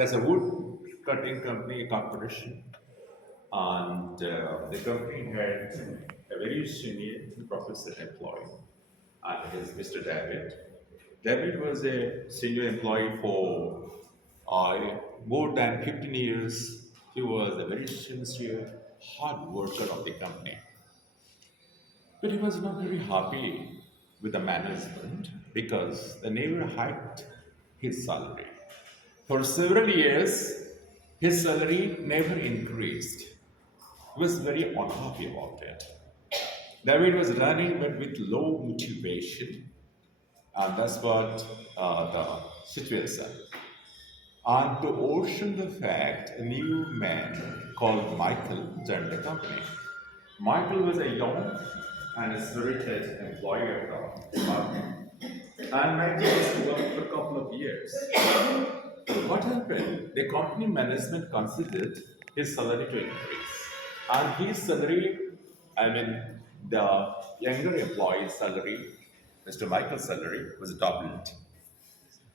There's a wood cutting company corporation, and the company had a very senior professor employee, and it is Mr. David. David was a senior employee for more than 15 years. He was a very sincere, hard worker of the company. But he was not very happy with the management because they never hiked his salary. For several years, his salary never increased. He was very unhappy about it. David was running but with low motivation, and that's what the situation. And to ocean the fact, a new man called Michael joined the company. Michael was a young and spirited employee of the department, and Michael was working for a couple of years. What happened? The company management considered his salary to increase, and his salary, I mean, the younger employee's salary, Mr. Michael's salary, was doubled.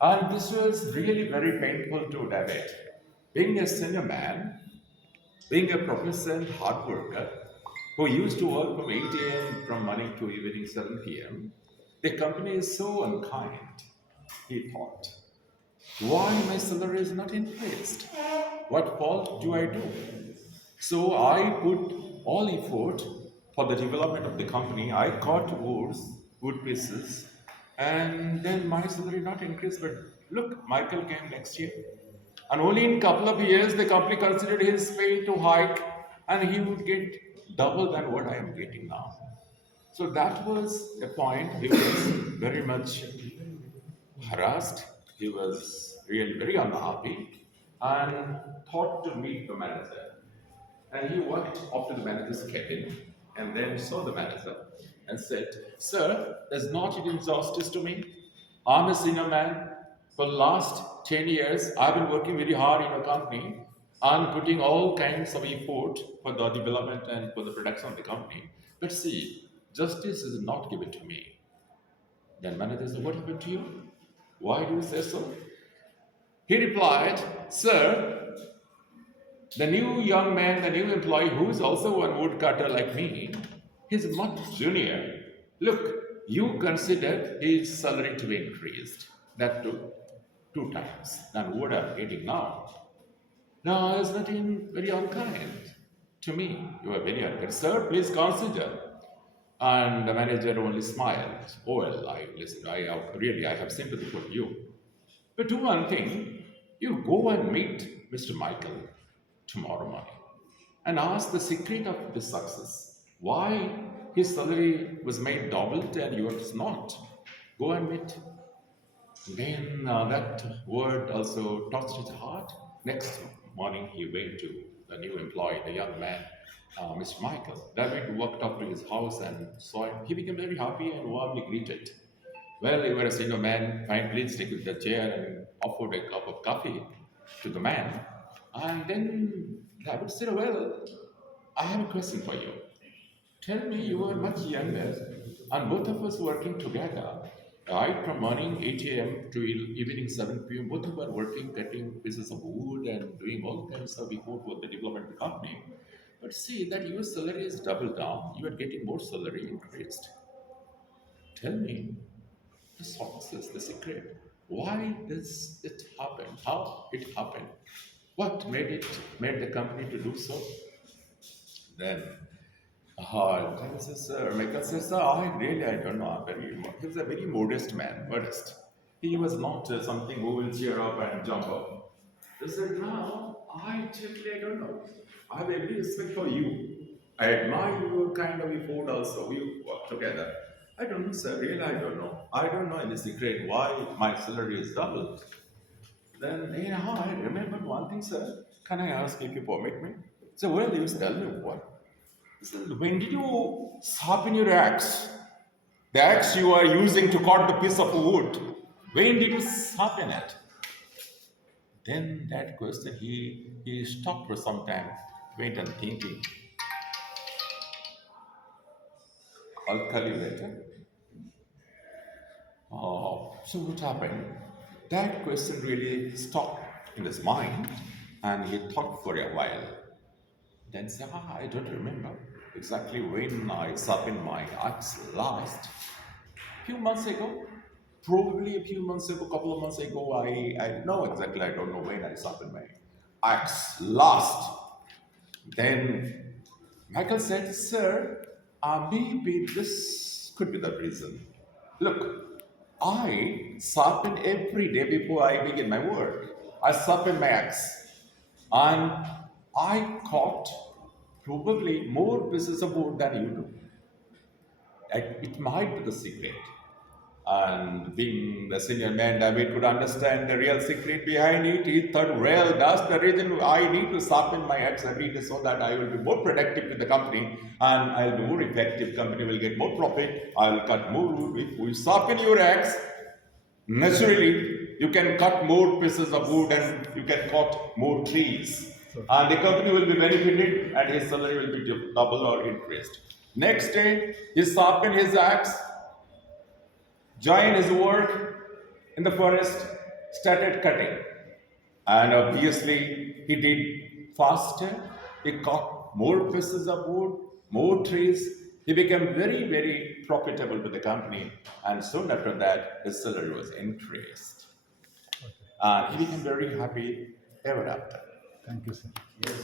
And this was really very painful to David. Being a senior man, being a proficient hard worker who used to work from 8 a.m. from morning to evening 7 p.m., the company is so unkind, he thought. Why my salary is not increased? What fault do I do? So I put all effort for the development of the company. I cut wood pieces, and then my salary not increased. But look, Michael came next year, and only in couple of years the company considered his pay to hike, and he would get double than what I am getting now. So that was a point. He was very much harassed. He was really very unhappy and thought to meet the manager. And he walked up to the manager's cabin and then saw the manager and said, "Sir, there's not injustice to me. I'm a senior man. For the last 10 years, I've been working very hard in your company and putting all kinds of effort for the development and for the production of the company. But see, justice is not given to me." Then manager said, "What happened to you? Why do you say so?" He replied, "Sir, the new young man, the new employee who is also one woodcutter like me, he's much junior. Look, you considered his salary to be increased. That took 2 times than what I'm getting now. Now, there's nothing very unkind to me. You are very unkind. Sir, please consider." And the manager only smiled. "Oh, well, I have sympathy for you. But do one thing, you go and meet Mr. Michael tomorrow morning and ask the secret of this success. Why his salary was made doubled and yours not. Go and meet." Then that word also touched his heart. Next morning, he went to the new employee, the young man, Mr. Michael. David walked up to his house and saw him. He became very happy and warmly greeted. "Well, you are a senior man. Fine, please take the chair," and offered a cup of coffee to the man. And then David said, "Well, I have a question for you. Tell me, you are much younger, and both of us working together, right from morning 8 a.m. to evening 7 p.m. Both of us are working, cutting pieces of wood and doing all kinds of effort for the development of the company. But see that your salary is doubled down. You are getting more salary increased. Tell me the sources, the secret. Why does it happen? How it happened? What made the company to do so?" Then Michael says, I don't know. He was a very modest man, modest. He was not something who will cheer up and jump up. He said, "Now, I don't know. I have every respect for you. I admire your kind of effort also. We work together. I don't know, sir. Really, I don't know. I don't know any secret why my salary is doubled." Then, I remember one thing, sir. Can I ask if you permit me? So, well, you tell me what. He said, "When did you sharpen your axe? The axe you are using to cut the piece of wood. When did you sharpen it?" Then that question, he stopped for some time, went and thinking. "I'll tell you later." So what happened? That question really stuck in his mind, and he thought for a while. Then said, I don't remember exactly when I sharpened my axe last. Few months ago, probably a few months ago, couple of months ago, I know exactly, I don't know when I sharpened my axe last. Then Michael said, Sir, maybe this could be the reason. Look, I sharpen every day before I begin my work. I sharpen my axe. And I caught probably more pieces of wood than you do. It might be the secret. And being the senior man, David could understand the real secret behind it. He thought, well, that's the reason I need to sharpen my axe every day so that I will be more productive with the company and I'll be more effective. Company will get more profit. I'll cut more wood. If we sharpen your axe, naturally, you can cut more pieces of wood and you can cut more trees. And the company will be benefited and his salary will be double or increased. Next day, he sharpened his axe, joined his work in the forest, started cutting. And obviously, he did faster. He cut more pieces of wood, more trees. He became very, very profitable to the company. And soon after that, his salary was increased. He became very happy ever after. Thank you, sir. Yes.